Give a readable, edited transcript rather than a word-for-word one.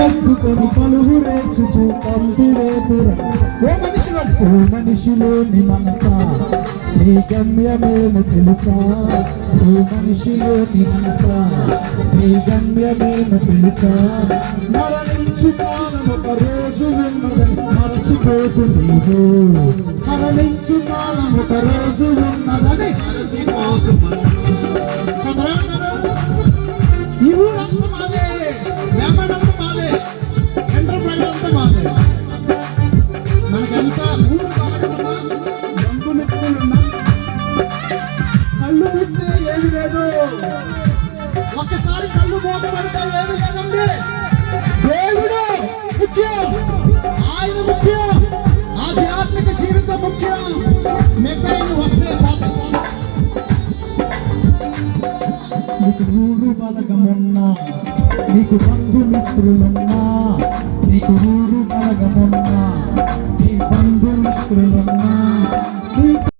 ఎత్తుకొని పలుగు రేచుచు పంపివేతురా ఓ మనిషిలోని మనసా నీ గమ్యమేమో తెలుసా ఓ మనిషిలోని మనసా నీ గమ్యమేమో తెలుసా మరణించు కాలం ఒక రోజు ఉన్నదని మరచిపోతు నీవు మరణించు కాలం ఒక రోజు ఉన్నదని మరచిపోతు ఈ ఊరంతా మాదే వేమనంతా మాదే ఎంటర్ప్రైజ్ అంతా మాదే మనకెంత ఊరు కావాలన్నా బంధు మిత్రులున్నా కళ్ళు ముట్టే ఏమి లేదు ఒక్కసారి కళ్ళు మోసపడితే ఏమి లేదండి దేవుడు ముఖ్యం ఆయన ముఖ్యం ఆధ్యాత్మిక జీవితం ముఖ్యం మిగతాయి వస్తే నీకు ఊరు బలగమున్నా నీకు బంధుమిత్రులున్నా